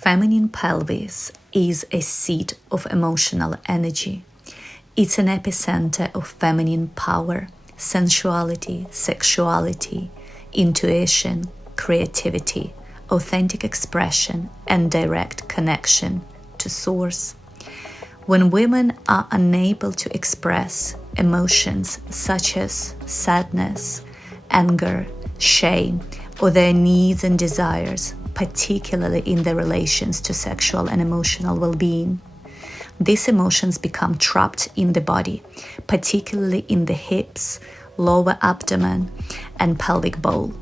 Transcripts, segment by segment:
feminine pelvis is a seat of emotional energy. It's an epicenter of feminine power, sensuality, sexuality, intuition, creativity, authentic expression, and direct connection to source. When women are unable to express emotions such as sadness, anger, shame, or their needs and desires, particularly in their relations to sexual and emotional well-being, these emotions become trapped in the body, particularly in the hips, lower abdomen, and pelvic bowl.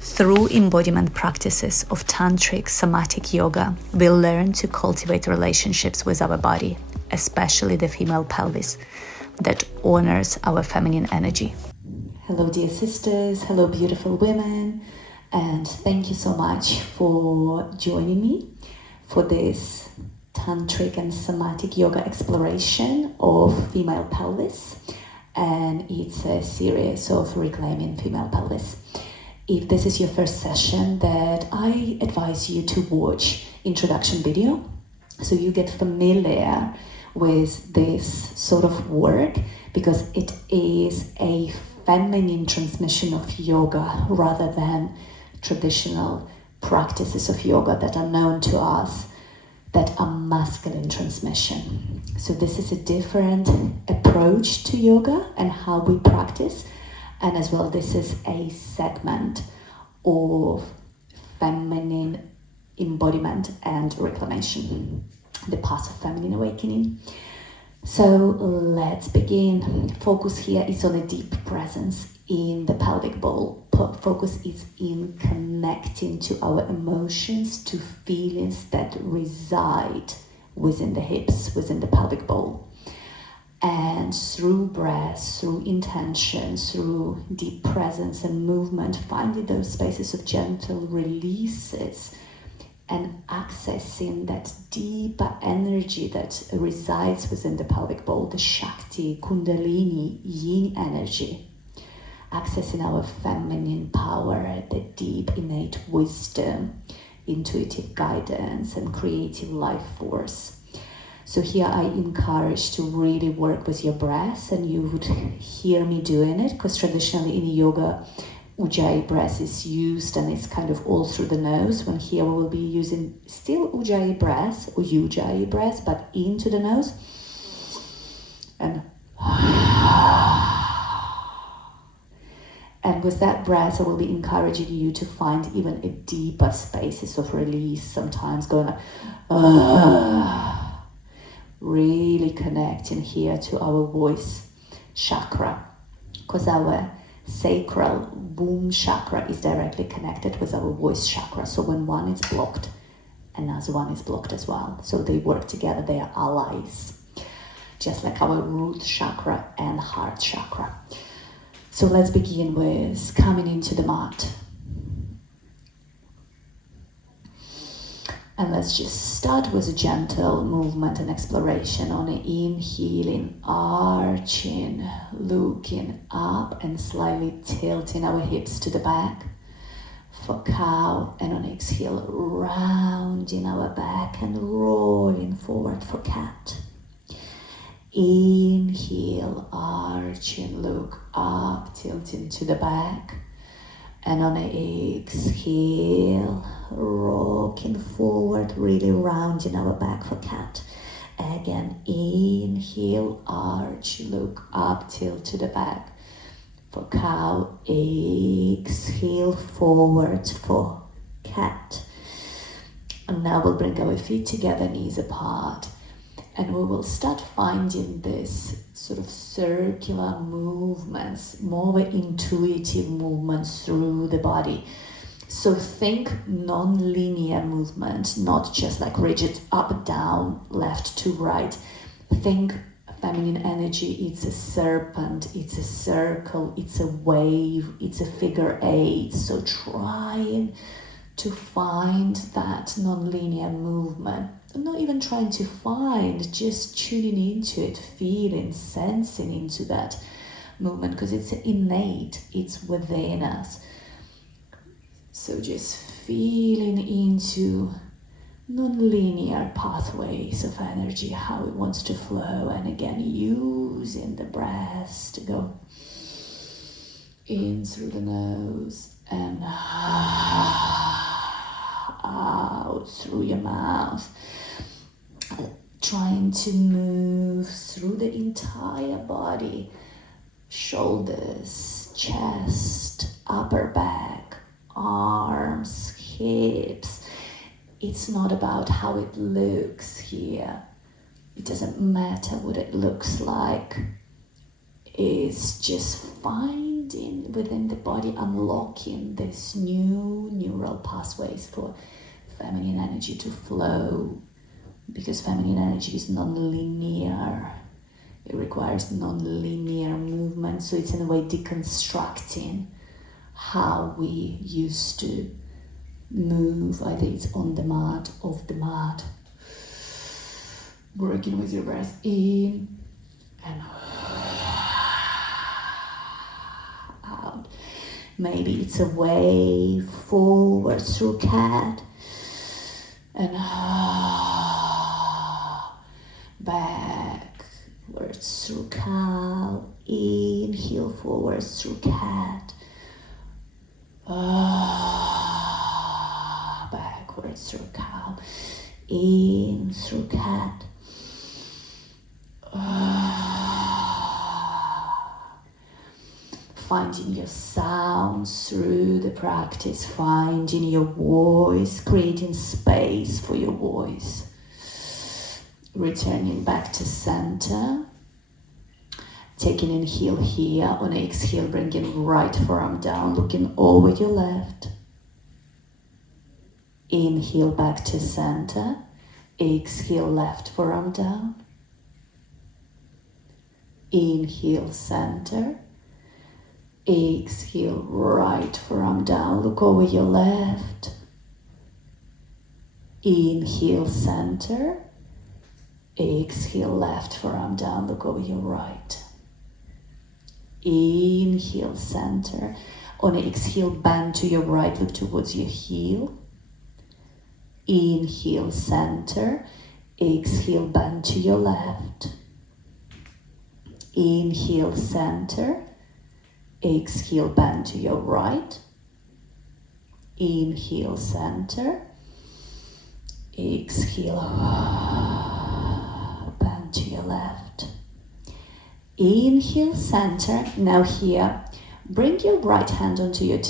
Through embodiment practices of Tantric somatic yoga, we learn to cultivate relationships with our body, especially the female pelvis, that honors our feminine energy. Hello, dear sisters. Hello, beautiful women. And thank you so much for joining me for this Tantric and somatic yoga exploration of female pelvis. And it's a series of reclaiming female pelvis. If this is your first session, that I advise you to watch introduction video so you get familiar with this sort of work, because it is a feminine transmission of yoga rather than traditional practices of yoga that are known to us that are masculine transmission. So this is a different approach to yoga and how we practice, and as well this is a segment of feminine embodiment and reclamation, the path of feminine awakening. So let's begin. Focus here is on a deep presence in the pelvic bowl. Focus is in connecting to our emotions, to feelings that reside within the hips, within the pelvic bowl. And through breath, through intention, through deep presence and movement, finding those spaces of gentle releases and accessing that deeper energy that resides within the pelvic bowl, the Shakti, Kundalini, Yin energy. Accessing our feminine power, the deep innate wisdom, intuitive guidance, and creative life force. So here I encourage to really work with your breath, and you would hear me doing it, because traditionally in yoga, Ujjayi breath is used and it's kind of all through the nose, when here we will be using still Ujjayi breath or Ujjayi breath, but into the nose. And with that breath, I will be encouraging you to find even a deeper spaces of release, sometimes going like, really connecting here to our voice chakra, because our sacral womb chakra is directly connected with our voice chakra. So when one is blocked, another one is blocked as well. So they work together, they are allies, just like our root chakra and heart chakra. So let's begin with coming into the mat. And let's just start with a gentle movement and exploration on an inhaling, arching, looking up and slightly tilting our hips to the back for cow, and on exhale, rounding our back and rolling forward for cat. Inhale, arching, look up, tilting to the back. And on an exhale, rocking forward, really rounding our back for cat. Again, inhale, arch, look up, tilt to the back for cow. Exhale, forward for cat. And now we'll bring our feet together, knees apart. And we will start finding this sort of circular movements, more intuitive movements through the body. So think non-linear movement, not just like rigid up, down, left to right. Think feminine energy, it's a serpent, it's a circle, it's a wave, it's a figure eight. So trying to find that non-linear movement. I'm not even trying to find, just tuning into it, feeling, sensing into that movement, because it's innate, it's within us. So just feeling into non-linear pathways of energy, how it wants to flow. And again, using the breath to go in through the nose and out through your mouth. Trying to move through the entire body, shoulders, chest, upper back, arms, hips. It's not about how it looks here. It doesn't matter what it looks like. It's just finding within the body, unlocking this new neural pathways for feminine energy to flow. Because feminine energy is non-linear. It requires non-linear movement. So it's in a way deconstructing how we used to move, either it's on the mat, off the mat. Working with your breath in and out. Maybe it's a way forward through cat and backwards through cow. Inhale forwards through cat. Backwards through cow. In through cat. Finding your sounds through the practice, finding your voice, creating space for your voice. Returning back to center. Taking inhale here. On exhale, bringing right forearm down, looking over your left. Inhale back to center. Exhale, left forearm down. Inhale, center. Exhale, right forearm down, look over your left. Inhale, center. Exhale, left forearm down, look over your right. Inhale, center. On exhale, bend to your right, look towards your heel. Inhale, center. Exhale, bend to your left. Inhale, center. Exhale, bend to your right. Inhale, center. Exhale, bend to your left. Inhale, center. Now here, bring your right hand onto your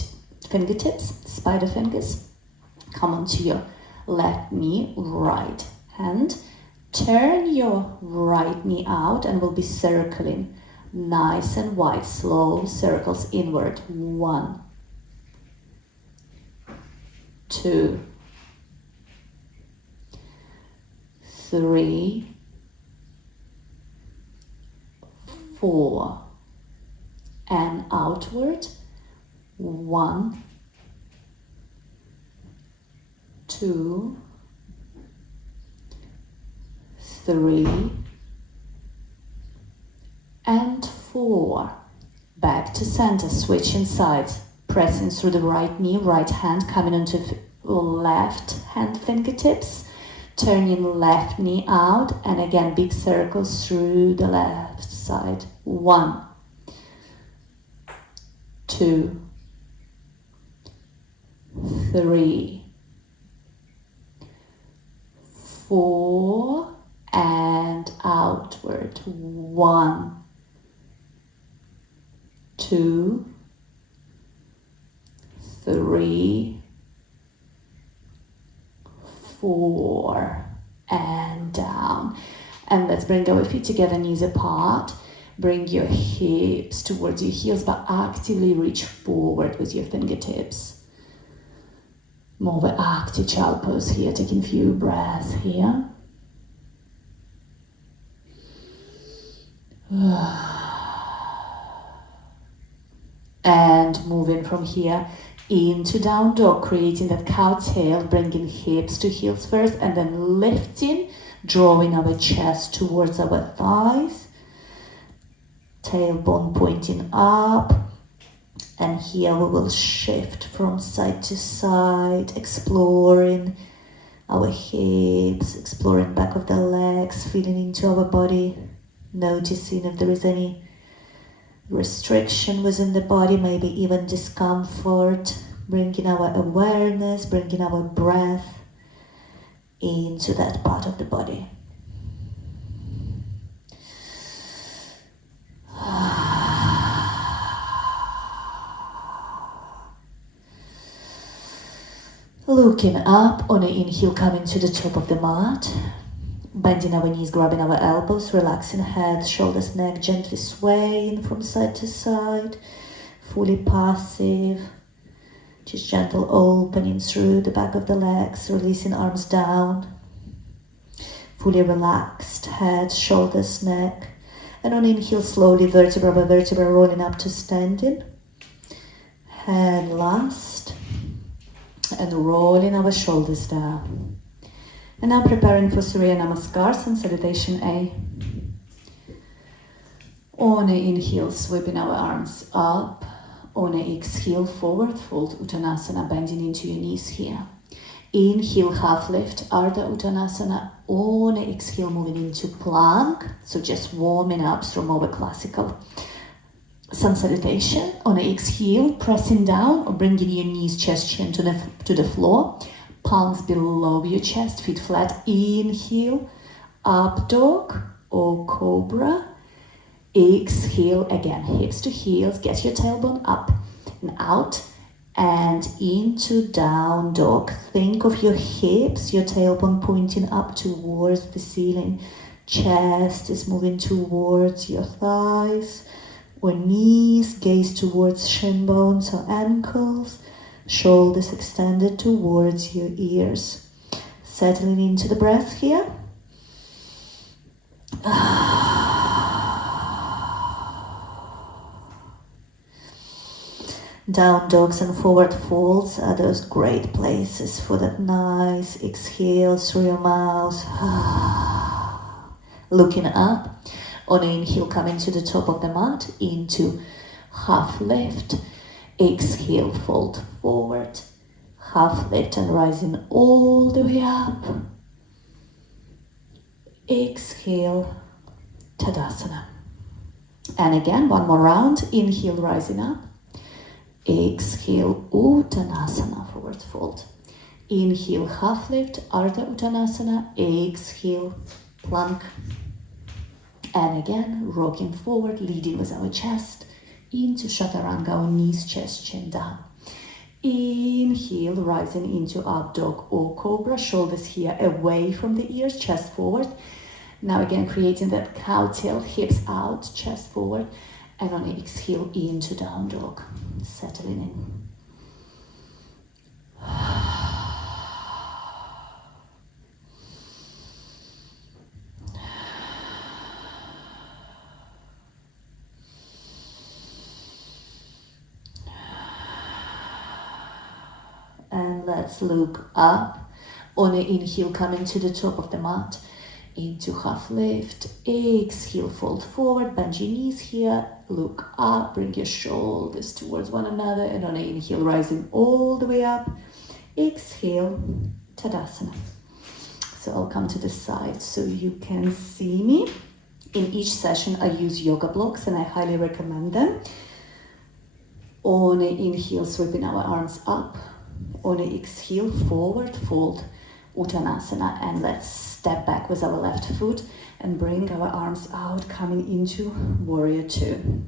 fingertips, spider fingers. Come onto your left knee, right hand. Turn your right knee out and we'll be circling nice and wide, slow circles inward. 1, 2, 3, 4, and outward. 1, 2, 3, and 4. Back to center, switching sides, pressing through the right knee, right hand coming onto left hand fingertips, turning left knee out, and again big circles through the left side. 1, 2, 3, 4, and outward. 1, 2, 3, 4, and down. And let's bring our feet together, knees apart. Bring your hips towards your heels, but actively reach forward with your fingertips. More of an active child pose here, taking a few breaths here. And moving from here into down dog, creating that cow tail, bringing hips to heels first, and then lifting, drawing our chest towards our thighs, tailbone pointing up. And here we will shift from side to side, exploring our hips, exploring back of the legs, feeling into our body, noticing if there is any restriction within the body, maybe even discomfort, bringing our awareness, bringing our breath into that part of the body. Looking up, on an inhale, coming to the top of the mat, bending our knees, grabbing our elbows, relaxing head, shoulders, neck, gently swaying from side to side, fully passive, just gentle opening through the back of the legs, releasing arms down, fully relaxed head, shoulders, neck, and on inhale, slowly vertebra by vertebra, rolling up to standing, head last, and rolling our shoulders down. And now preparing for Surya Namaskar, Sun Salutation A. On an inhale, sweeping our arms up. On an exhale, forward fold, Uttanasana, bending into your knees here. Inhale, half lift, Ardha Uttanasana. On an exhale, moving into plank. So just warming up from our classical Sun Salutation. On an exhale, pressing down or bringing your knees, chest, chin to the floor. Palms below your chest, feet flat. Inhale, up dog or cobra. Exhale again, hips to heels. Get your tailbone up and out and into down dog. Think of your hips, your tailbone pointing up towards the ceiling. Chest is moving towards your thighs or knees. Gaze towards shin bones or ankles. Shoulders extended towards your ears. Settling into the breath here. Down dogs and forward folds are those great places for that nice exhale through your mouth. Looking up. On an inhale, coming to the top of the mat into half lift. Exhale, fold forward, half lift and rising all the way up. Exhale, Tadasana. And again, one more round. Inhale, rising up. Exhale, Uttanasana, forward fold. Inhale, half lift, Ardha Uttanasana. Exhale, plank. And again, rocking forward, leading with our chest. Into Chaturanga, our knees, chest, chin down. Inhale, rising into up dog or cobra. Shoulders here away from the ears, chest forward. Now again, creating that cow tail, hips out, chest forward. And on the exhale, into down dog. Settling in. And let's look up. On an inhale, coming to the top of the mat. Into half lift. Exhale, fold forward. Bend your knees here. Look up. Bring your shoulders towards one another. And on an inhale, rising all the way up. Exhale, Tadasana. So I'll come to the side so you can see me. In each session, I use yoga blocks and I highly recommend them. On an inhale, sweeping our arms up. On an exhale, forward fold, Uttanasana, and let's step back with our left foot and bring our arms out, coming into Warrior Two.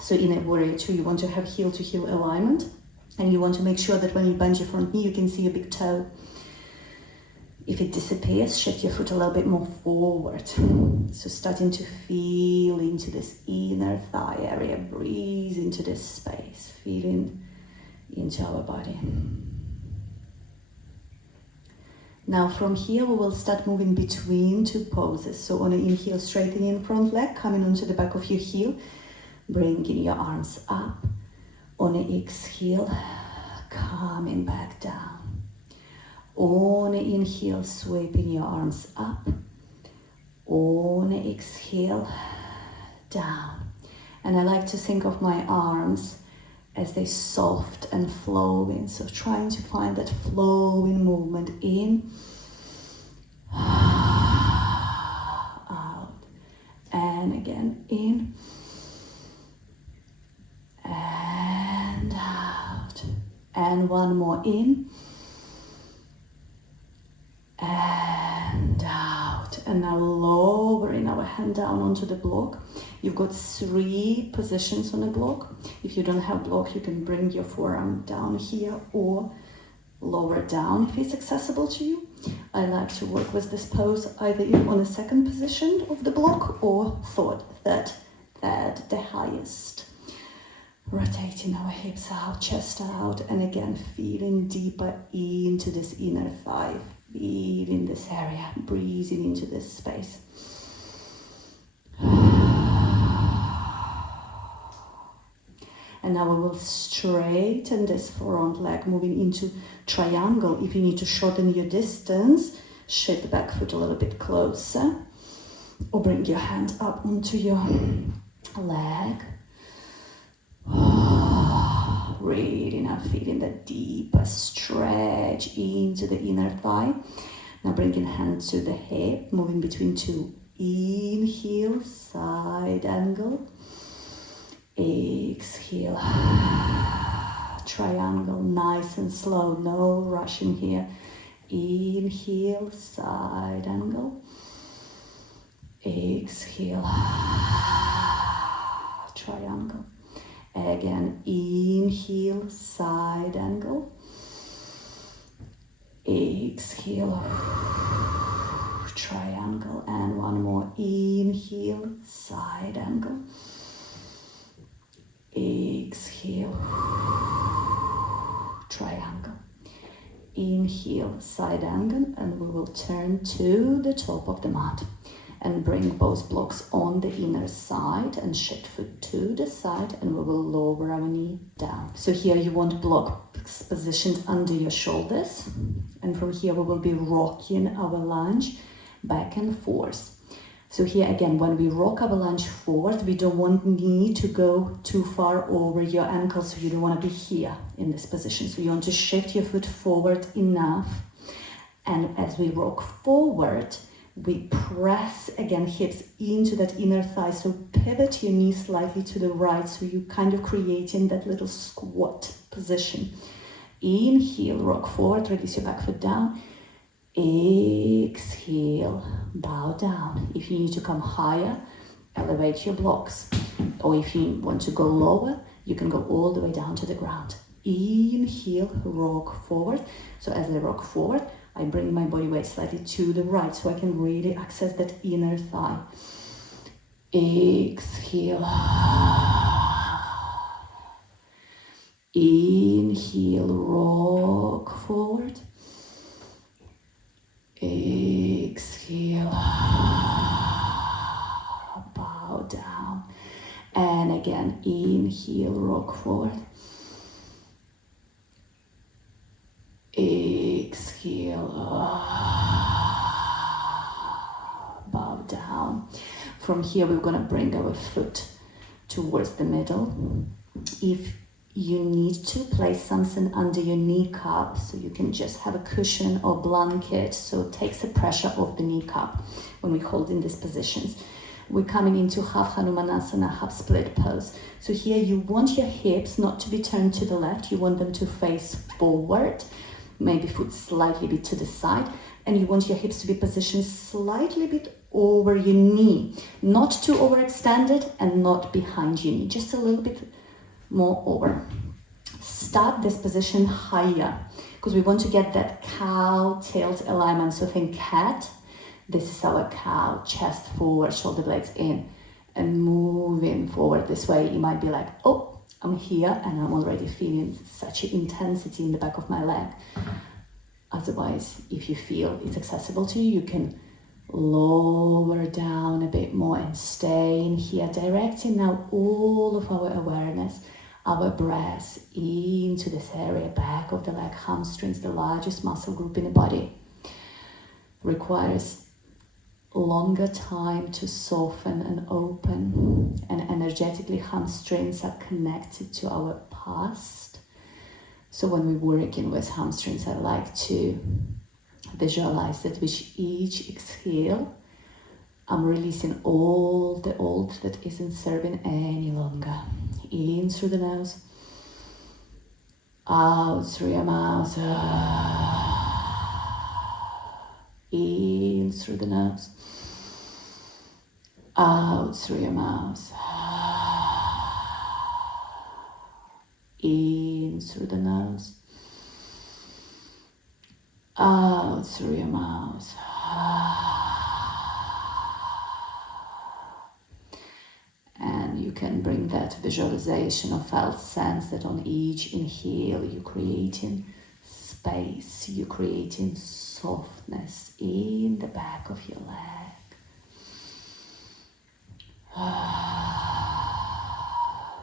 So in a Warrior Two, you want to have heel to heel alignment, and you want to make sure that when you bend your front knee, you can see your big toe. If it disappears, shift your foot a little bit more forward. So starting to feel into this inner thigh area, breathe into this space, feeling into our body. Now from here, we will start moving between two poses. So on an inhale, straightening front leg, coming onto the back of your heel, bringing your arms up. On an exhale, coming back down. On an inhale, sweeping your arms up. On an exhale, down. And I like to think of my arms as they soft and flowing. So trying to find that flowing movement in again, in and out. And one more, in and out. And now lowering our hand down onto the block. You've got 3 positions on a block. If you don't have block, you can bring your forearm down here or lower down if it's accessible to you. I like to work with this pose either on a second position of the block or third, the highest. Rotating our hips out, chest out, and again feeling deeper into this inner thigh. Feeling this area, breathing into this space. And now we will straighten this front leg, moving into triangle. If you need to shorten your distance, shift the back foot a little bit closer, or bring your hand up onto your leg. Really now feeling the deeper stretch into the inner thigh. Now bringing hand to the hip, moving between 2. Inhale, side angle. Exhale, triangle, nice and slow, no rushing here. Inhale, side angle. Exhale, triangle. Again, inhale, side angle. Exhale, triangle. And one more, inhale, side angle. Exhale, triangle. Inhale, side angle, and we will turn to the top of the mat and bring both blocks on the inner side and shift foot to the side, and we will lower our knee down. So here you want blocks positioned under your shoulders, and from here we will be rocking our lunge back and forth. So here again, when we rock our lunge forward, we don't want knee to go too far over your ankles, so you don't want to be here in this position. So you want to shift your foot forward enough, and as we rock forward, we press again hips into that inner thigh, so pivot your knee slightly to the right, so you kind of creating that little squat position. Inhale, rock forward, release your back foot down. Exhale, bow down. If you need to come higher, elevate your blocks, or if you want to go lower, you can go all the way down to the ground. Inhale, rock forward. So as I rock forward, I bring my body weight slightly to the right, so I can really access that inner thigh. Exhale. Inhale, rock forward. Exhale. Bow down. And again, inhale, rock forward. Exhale, bow down. From here, we're going to bring our foot towards the middle. If you need to place something under your kneecap, so you can just have a cushion or blanket, so it takes the pressure off the kneecap when we hold in these positions. We're coming into half Hanumanasana, half split pose. So here you want your hips not to be turned to the left, you want them to face forward. Maybe foot slightly bit to the side, and you want your hips to be positioned slightly bit over your knee, not too overextended and not behind your knee, just a little bit more over. Start this position higher, because we want to get that cow tilt alignment. So think cat, this is our cow, chest forward, shoulder blades in, and moving forward this way. You might be like, oh, I'm here and I'm already feeling such an intensity in the back of my leg. Otherwise, if you feel it's accessible to you, you can lower down a bit more and stay in here, directing now all of our awareness, our breath into this area, back of the leg, hamstrings, the largest muscle group in the body. Requires longer time to soften and open, and energetically hamstrings are connected to our past. So when we're working with hamstrings, I like to visualize that with each exhale I'm releasing all the old that isn't serving any longer. In through the nose, out through your mouth. In through the nose, out through your mouth. In through the nose, out through your mouth. And you can bring that visualization or felt sense that on each inhale you're creating space, you're creating softness in the back of your leg.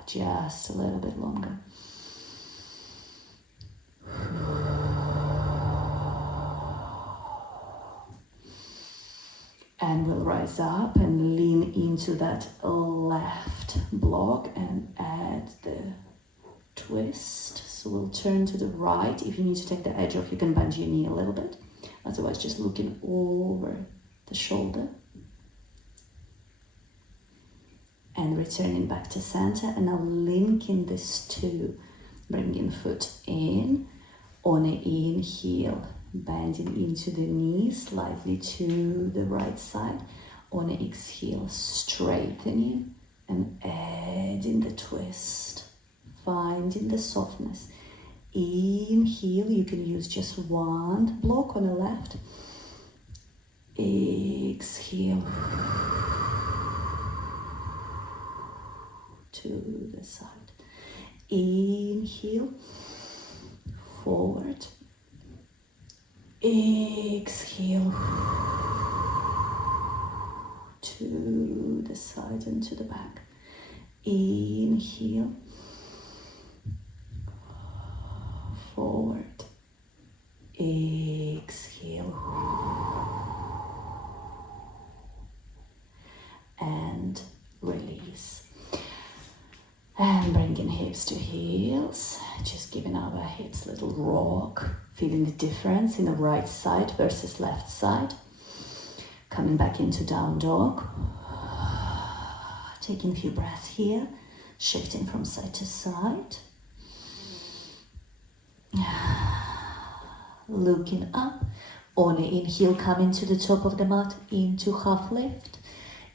Just a little bit longer. And we'll rise up and lean into that left block and add the twist. So we'll turn to the right. If you need to take the edge off, you can bend your knee a little bit. Otherwise, just looking over the shoulder. And returning back to center. And now linking this two. Bringing foot in on an inhale. Bending into the knee slightly to the right side. On an exhale, straightening and adding the twist. Finding the softness. Inhale, you can use just one block on the left. Exhale. To the side. Inhale. Forward. Exhale to the side and to the back. Inhale, forward, exhale, and release. And bringing hips to heels, just giving our hips a little rock, feeling the difference in the right side versus left side. Coming back into down dog. Taking a few breaths here, shifting from side to side. Looking up, on an inhale, coming to the top of the mat into half lift.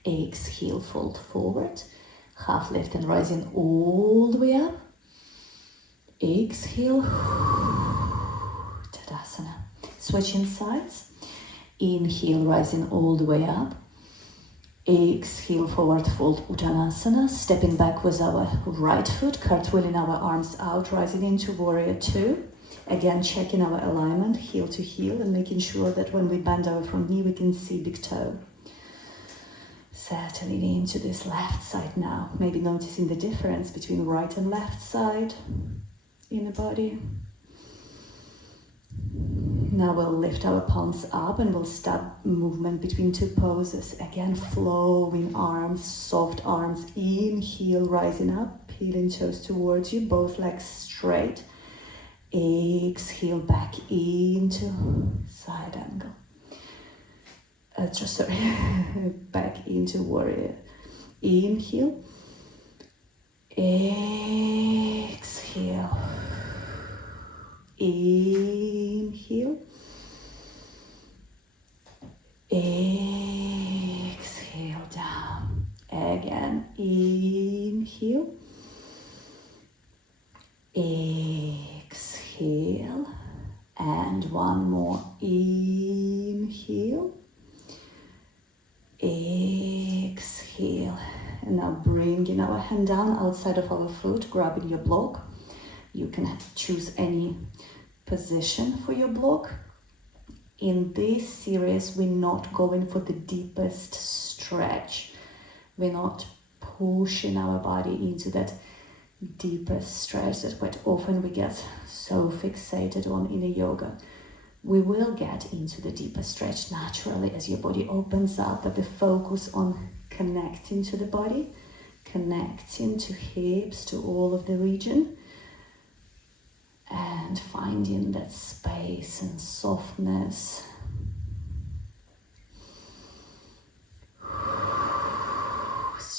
Exhale, fold forward. Half lift and rising all the way up. Exhale. Tadasana. Switching sides. Inhale, rising all the way up. Exhale, forward fold, Uttanasana. Stepping back with our right foot, cartwheeling our arms out, rising into warrior two. Again, checking our alignment, heel to heel, and making sure that when we bend our front knee, we can see big toe. Settling into this left side now. Maybe noticing the difference between right and left side in the body. Now we'll lift our palms up and we'll start movement between two poses. Again, flowing arms, soft arms. Inhale, rising up, peeling toes towards you, both legs straight. Exhale, back into side angle. Back into warrior. Inhale. Exhale. Inhale. Exhale down. Again. Inhale. Exhale. And one more. Inhale. Exhale. And now bringing our hand down outside of our foot, grabbing your block. You can choose any position for your block. In this series, we're not going for the deepest stretch. We're not pushing our body into that deepest stretch that quite often we get so fixated on in a yoga. We will get into the deeper stretch naturally as your body opens up, but the focus on connecting to the body, connecting to hips, to all of the region, and finding that space and softness.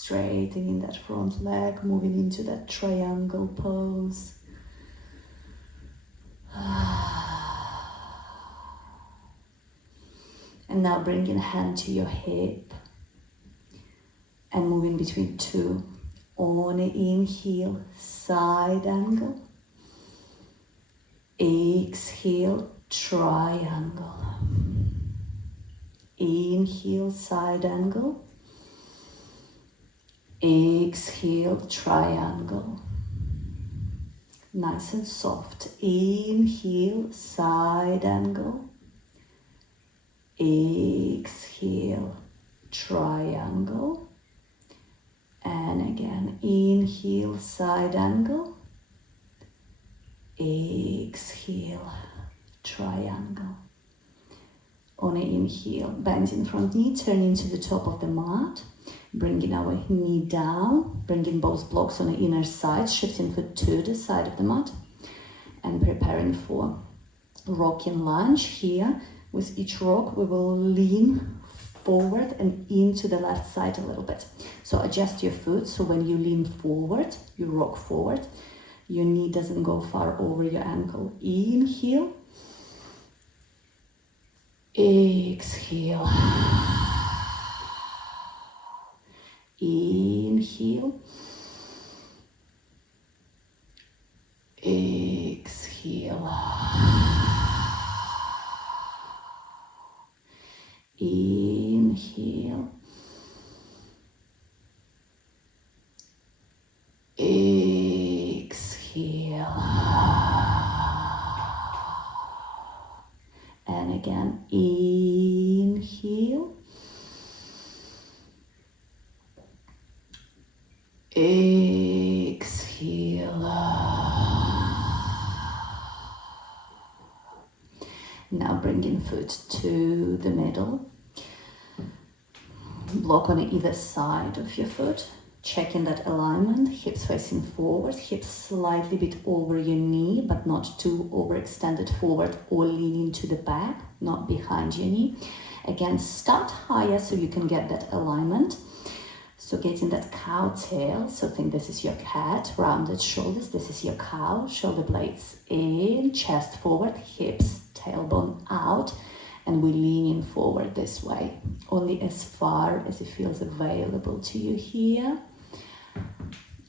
Straightening that front leg, moving into that triangle pose. And now bringing hand to your hip and moving between two. On an inhale, side angle. Exhale, triangle. Inhale, side angle. Exhale, triangle. Nice and soft. Inhale, side angle. Exhale, triangle. And again, inhale, side angle. Exhale, triangle. On an inhale, bending front knee, turning to the top of the mat. Bringing our knee down, bringing both blocks on the inner side, shifting foot to the side of the mat. And preparing for rocking lunge here. With each rock, we will lean forward and into the left side a little bit. So adjust your foot, so when you lean forward, you rock forward, your knee doesn't go far over your ankle. Inhale, exhale, inhale, exhale, inhale, exhale, and again, inhale, exhale. Now bringing foot to the middle. Block on either side of your foot. Checking that alignment. Hips facing forward. Hips slightly bit over your knee, but not too overextended forward or leaning to the back, not behind your knee. Again, start higher so you can get that alignment. So getting that cow tail, so think this is your cat, rounded shoulders, this is your cow, shoulder blades in, chest forward, hips, tailbone out, and we're leaning forward this way, only as far as it feels available to you here.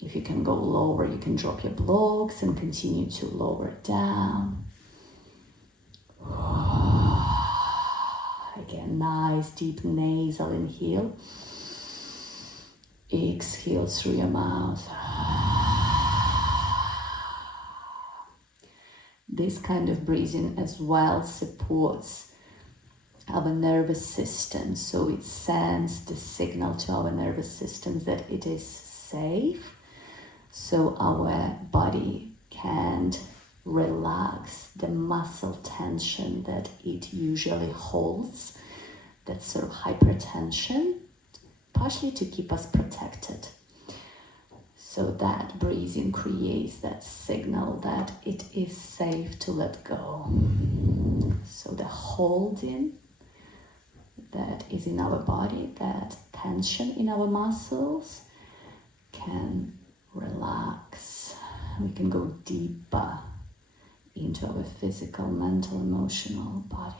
If you can go lower, you can drop your blocks and continue to lower down. Again, nice deep nasal inhale. Exhale through your mouth. This kind of breathing as well supports our nervous system, so it sends the signal to our nervous system that it is safe, so our body can relax the muscle tension that it usually holds, that sort of hypertension, partially to keep us protected. So that breathing creates that signal that it is safe to let go. So the holding that is in our body, that tension in our muscles, can relax. We can go deeper into our physical, mental, emotional body.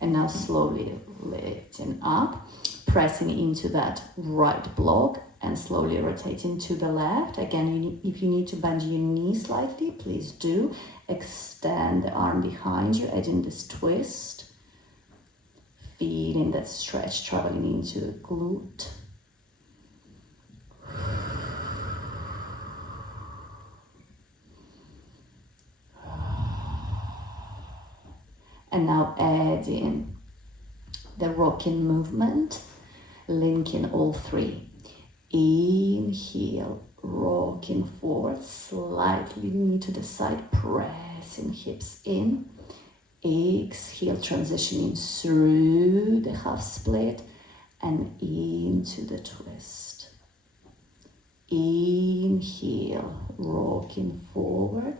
And now slowly lifting up, pressing into that right block and slowly rotating to the left. Again, if you need to bend your knee slightly, please do. Extend the arm behind you, adding this twist. Feeling that stretch traveling into the glute. And now adding the rocking movement, linking all three. Inhale, rocking forward, slightly knee to the side, pressing hips in. Exhale, transitioning through the half split and into the twist. Inhale, rocking forward,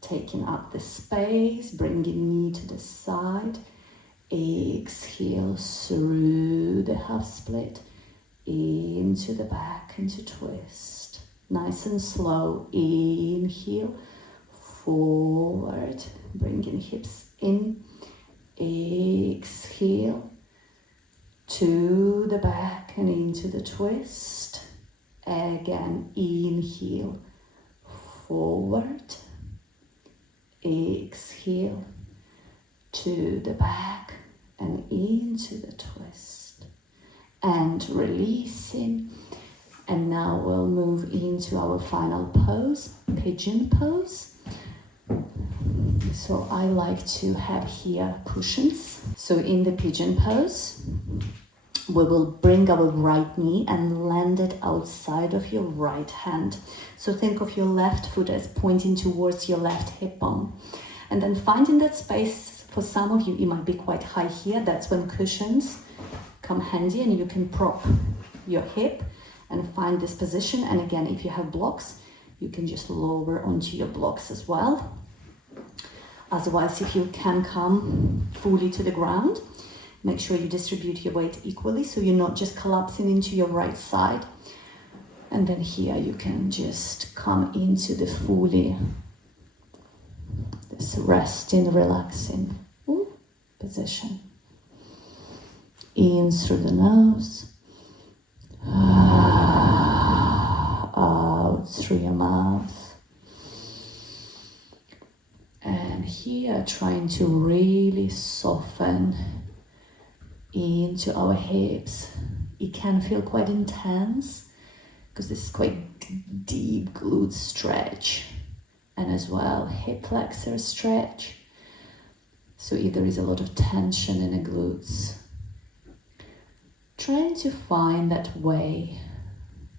taking up the space, bringing knee to the side. Exhale through the half split, into the back, into twist. Nice and slow. Inhale, forward, bringing hips in. Exhale, to the back and into the twist. Again, inhale, forward. Exhale, to the back and into the twist. And releasing. And now we'll move into our final pose, pigeon pose. So I like to have here cushions. So in the pigeon pose, we will bring our right knee and land it outside of your right hand. So think of your left foot as pointing towards your left hip bone. And then finding that space, for some of you, it might be quite high here. That's when cushions come handy and you can prop your hip and find this position. And again, if you have blocks, you can just lower onto your blocks as well. Otherwise, if you can come fully to the ground, make sure you distribute your weight equally so you're not just collapsing into your right side. And then here you can just come into the fully, this resting, relaxing position. In through the nose, out through your mouth. And here trying to really soften into our hips. It can feel quite intense because this is quite deep glute stretch, and as well hip flexor stretch. So if there is a lot of tension in the glutes, trying to find that way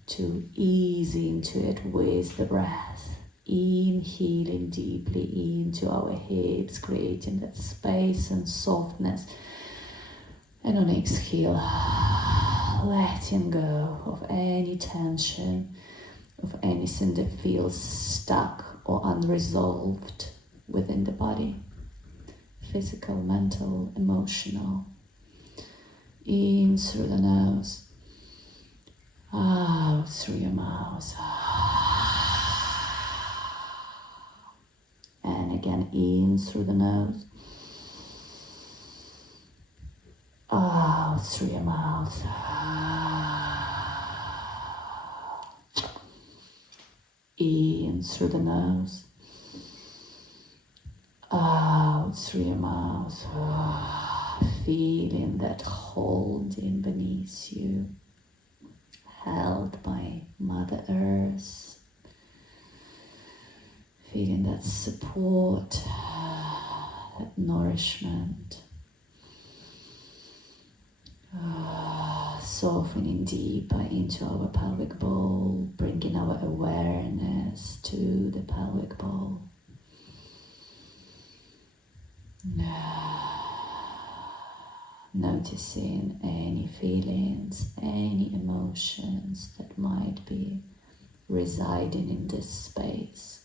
to ease into it with the breath. Inhaling deeply into our hips, creating that space and softness. And on exhale, letting go of any tension, of anything that feels stuck or unresolved within the body. Physical, mental, emotional. In through the nose, out through your mouth. And again, in through the nose, out through your mouth. In through the nose, out through your mouth. Feeling that holding beneath you, held by Mother Earth. Feeling that support, that nourishment. Softening deeper into our pelvic bowl, bringing our awareness to the pelvic bowl. Noticing any feelings, any emotions that might be residing in this space.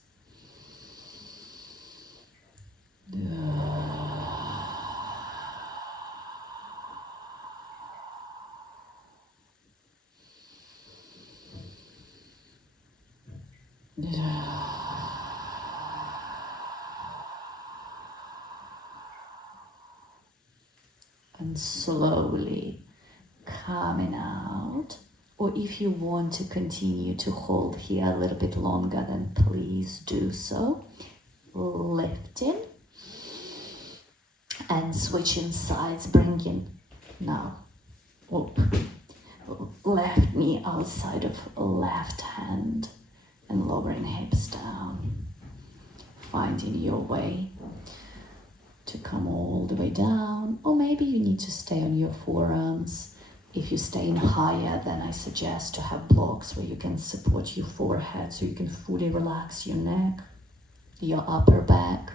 And slowly coming out, or if you want to continue to hold here a little bit longer, then please do so. Lifting and switching sides, bringing now left knee outside of left hand and lowering hips down, finding your way to come all the way down, or maybe you need to stay on your forearms. If you're staying higher, then I suggest to have blocks where you can support your forehead so you can fully relax your neck, your upper back.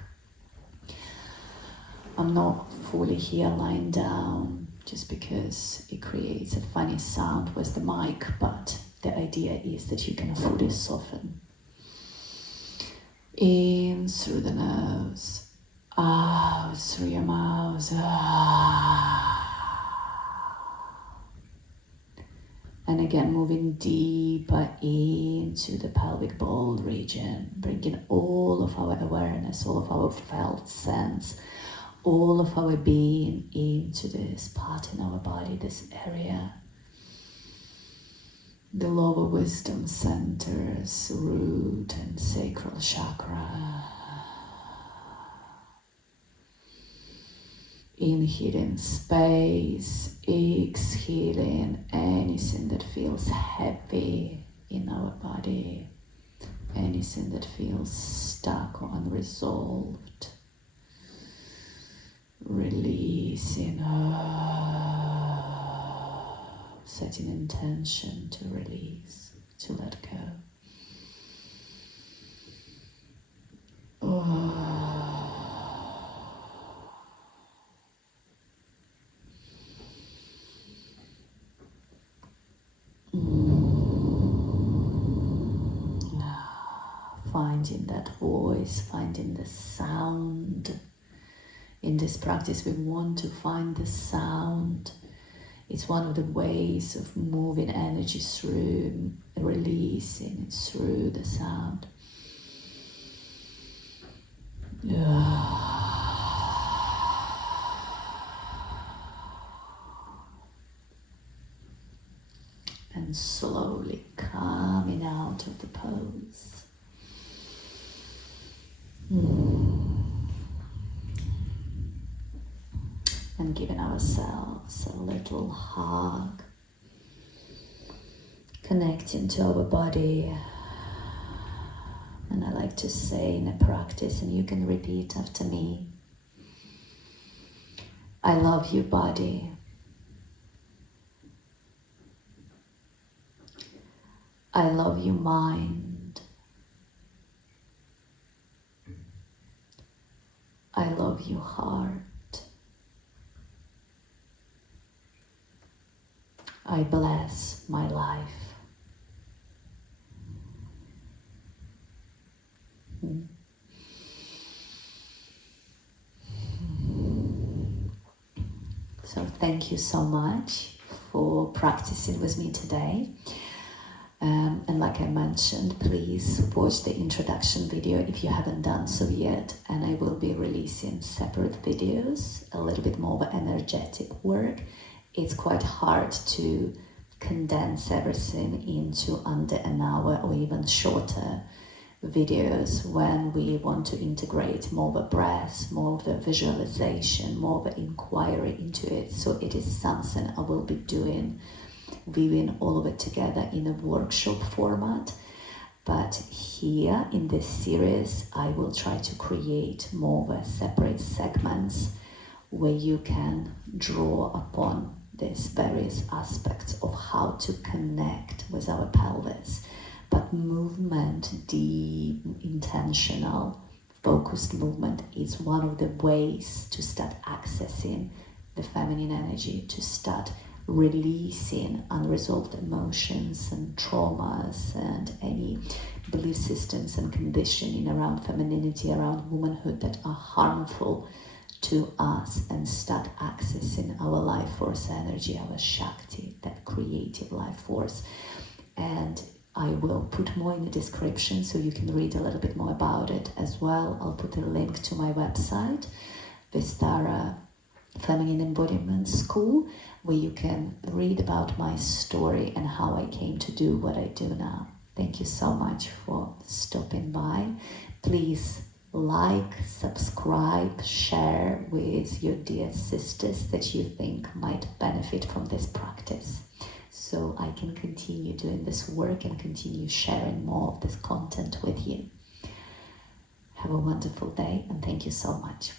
I'm not fully here lying down, just because it creates a funny sound with the mic, but the idea is that you can fully soften. In through the nose, out through your mouth. And again, moving deeper into the pelvic bowl region, bringing all of our awareness, all of our felt sense, all of our being into this part in our body, this area. The lower wisdom centers, root and sacral chakra. Inhaling space, exhaling anything that feels heavy in our body, anything that feels stuck or unresolved. Releasing, setting intention to release, to let go. Finding that voice, finding the sound. In this practice, we want to find the sound. It's one of the ways of moving energy through, releasing it through the sound. And slowly coming out of the pose. And giving ourselves a little hug, connecting to our body. And I like to say in a practice, and you can repeat after me, I love you, body. I love you, mind. I love you, heart. I bless my life. So thank you so much for practicing with me today. And like I mentioned, please watch the introduction video if you haven't done so yet. And I will be releasing separate videos, a little bit more of energetic work. It's quite hard to condense everything into under an hour or even shorter videos when we want to integrate more of a breath, more of the visualization, more of an inquiry into it. So it is something I will be doing, weaving all of it together in a workshop format. But here in this series, I will try to create more of a separate segments where you can draw upon these various aspects of how to connect with our pelvis. But movement, deep, intentional, focused movement is one of the ways to start accessing the feminine energy, to start releasing unresolved emotions and traumas and any belief systems and conditioning around femininity, around womanhood that are harmful to us, and start accessing our life force energy, our Shakti, that creative life force. And I will put more in the description so you can read a little bit more about it as well. I'll put a link to my website, Vistara Feminine Embodiment School, where you can read about my story and how I came to do what I do now. Thank you so much for stopping by. Please like, subscribe, share with your dear sisters that you think might benefit from this practice, so I can continue doing this work and continue sharing more of this content with you. Have a wonderful day, and thank you so much.